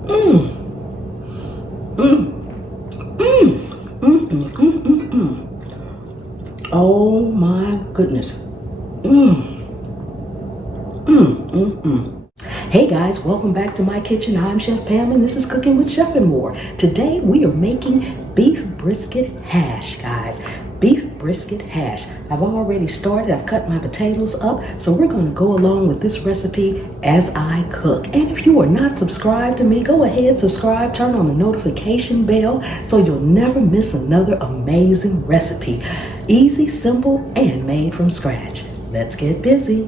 Mmm. Mmm. Mmm. Mmm. Mmm. Mmm. Mmm. Oh my goodness. Mmm. Mmm. Mmm. Mmm. Hey guys, welcome back to my kitchen. I'm Chef Pam and this is Cooking with Chef and More. Today we are making beef brisket hash, guys. Beef brisket hash. I've already started. I've cut my potatoes up, so we're going to go along with this recipe as I cook. And if you are not subscribed to me, go ahead, subscribe, turn on the notification bell so you'll never miss another amazing recipe. Easy, simple, and made from scratch. Let's get busy.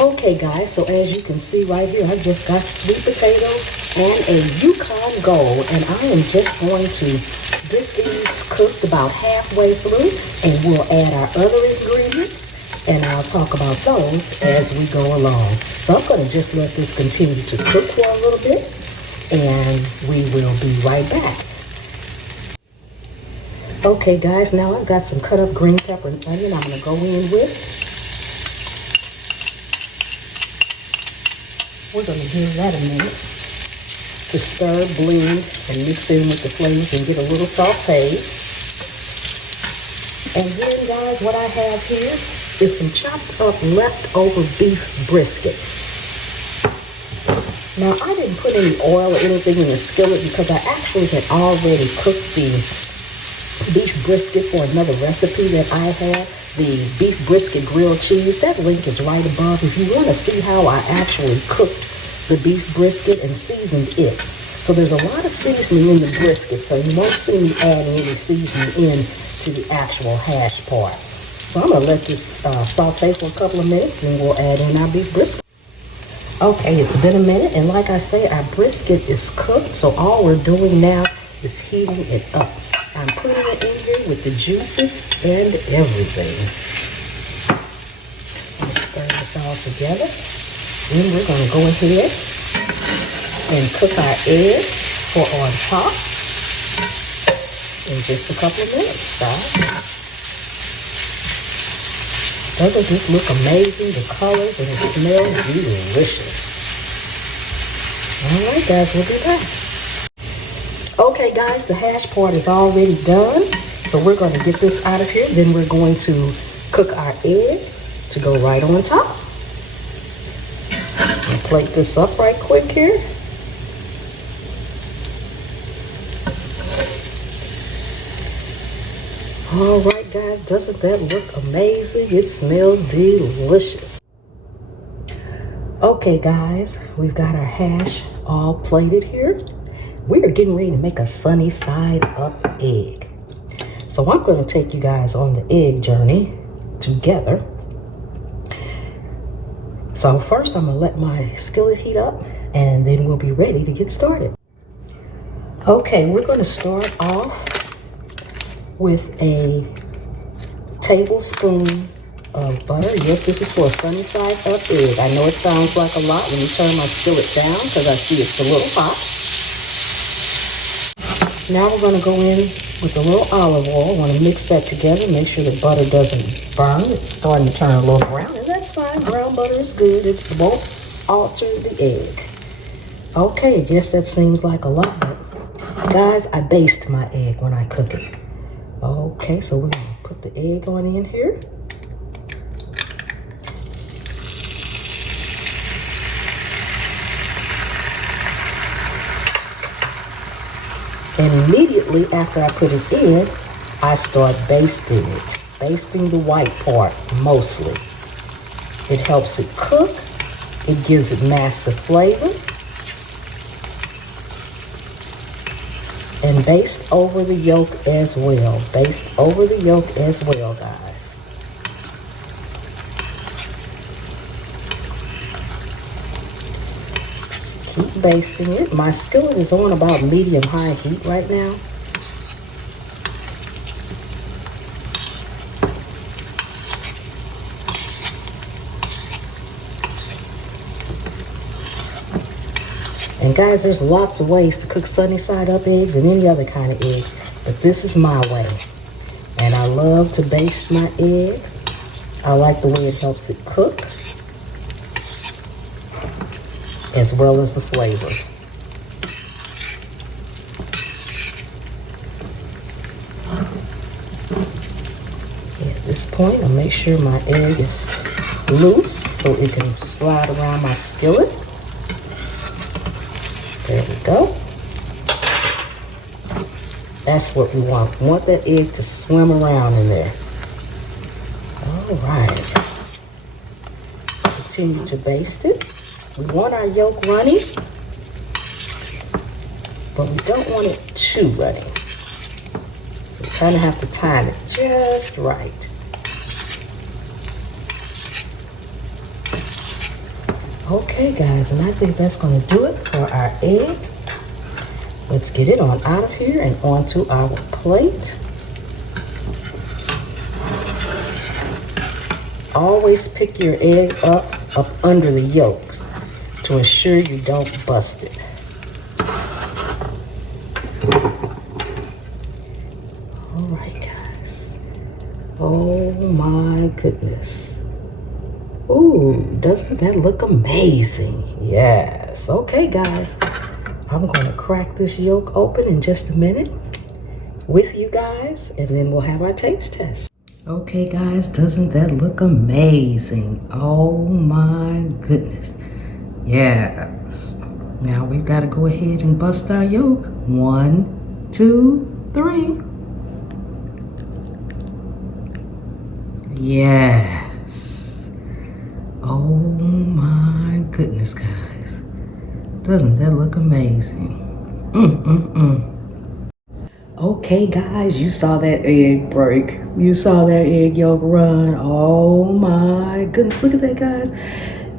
Okay guys, so as you can see right here, I just got sweet potatoes and a Yukon Gold, and I am just going to get these cooked about halfway through, and we'll add our other ingredients, and I'll talk about those as we go along. So I'm going to just let this continue to cook for a little bit, and we will be right back. Okay guys, now I've got some cut up green pepper and onion I'm going to go in with. We're going to give that a minute to stir, blend, and mix in with the flavors and get a little sauteed. And then, guys, what I have here is some chopped up leftover beef brisket. Now, I didn't put any oil or anything in the skillet because I actually had already cooked the beef brisket for another recipe that I have. The beef brisket grilled cheese. That link is right above if you want to see how I actually cooked the beef brisket and seasoned it. So there's a lot of seasoning in the brisket, so you won't see me adding any seasoning in to the actual hash part. So I'm going to let this saute for a couple of minutes and we'll add in our beef brisket. Okay, it's been a minute, and like I say, our brisket is cooked, so all we're doing now is heating it up. I'm putting it in here with the juices and everything. Just going to stir this all together. Then we're going to go ahead and cook our egg for on top in just a couple of minutes, guys. Doesn't this look amazing? The colors and it smells delicious. All right, guys, we'll be back. Okay guys, the hash part is already done, so we're going to get this out of here. Then we're going to cook our egg to go right on top. And plate this up right quick here. All right guys, doesn't that look amazing? It smells delicious. Okay guys, we've got our hash all plated here. We are getting ready to make a sunny side up egg. So I'm going to take you guys on the egg journey together. So first I'm going to let my skillet heat up and then we'll be ready to get started. Okay, we're going to start off with a tablespoon of butter. Yes, this is for a sunny side up egg. I know it sounds like a lot. Let me turn my skillet down because I see it's a little hot. Now we're going to go in with a little olive oil. I want to mix that together, make sure the butter doesn't burn. It's starting to turn a little brown, and that's fine. Brown butter is good. It won't alter the egg. Okay, I guess that seems like a lot, but guys, I baste my egg when I cook it. Okay, so we're going to put the egg on in here. And immediately after I put it in, I start basting it. Basting the white part mostly. It helps it cook. It gives it massive flavor. And baste over the yolk as well. Baste over the yolk as well, guys. Keep basting it. My skillet is on about medium-high heat right now. And guys, there's lots of ways to cook sunny side up eggs and any other kind of eggs, but this is my way. And I love to baste my egg. I like the way it helps it cook, as well as the flavor. At this point, I'll make sure my egg is loose so it can slide around my skillet. There we go. That's what we want. We want that egg to swim around in there. All right. Continue to baste it. We want our yolk runny, but we don't want it too runny. So we kind of have to time it just right. Okay, guys, and I think that's going to do it for our egg. Let's get it on out of here and onto our plate. Always pick your egg up under the yolk to ensure you don't bust it. All right, guys. Oh my goodness. Ooh, doesn't that look amazing? Yes. Okay, guys. I'm going to crack this yolk open in just a minute with you guys, and then we'll have our taste test. Okay, guys, doesn't that look amazing? Oh my goodness. Yes. Now we've got to go ahead and bust our yolk. 1, 2, 3. Yes. Oh my goodness, guys. Doesn't that look amazing? Okay, guys, you saw that egg break. You saw that egg yolk run. Oh my goodness, look at that, guys.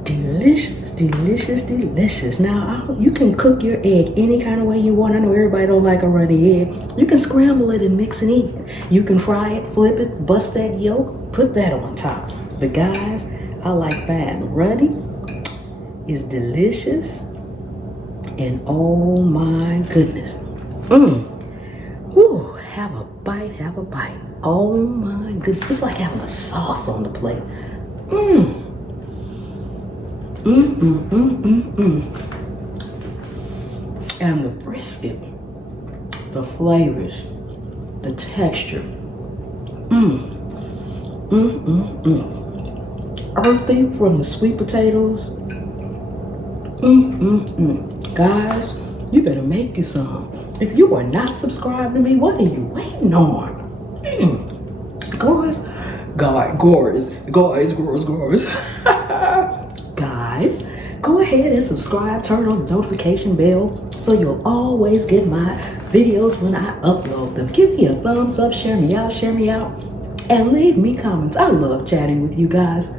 Delicious, delicious, delicious. Now, you can cook your egg any kind of way you want. I know everybody don't like a runny egg. You can scramble it and mix and eat it. You can fry it, flip it, bust that yolk, put that on top. But guys, I like that. Runny is delicious. And oh my goodness. Whew, have a bite, have a bite. Oh my goodness, it's like having a sauce on the plate. And the brisket, the flavors, the texture. Earthy from the sweet potatoes. Guys, you better make you some. If you are not subscribed to me, what are you waiting on? Guys, go ahead and subscribe, turn on the notification bell so you'll always get my videos when I upload them. Give me a thumbs up, share me out, and leave me comments. I love chatting with you guys.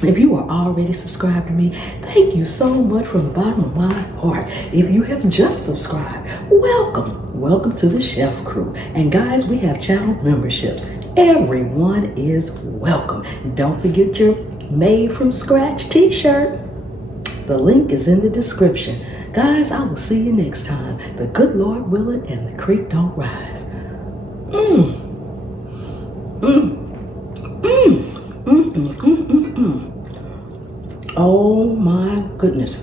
If you are already subscribed to me, thank you so much from the bottom of my heart. If you have just subscribed, welcome to the Chef Crew. And guys, we have channel memberships. Everyone is welcome. Don't forget your made from scratch t-shirt. The link is in the description. Guys, I will see you next time. The good Lord willing and the creek don't rise. Oh my goodness.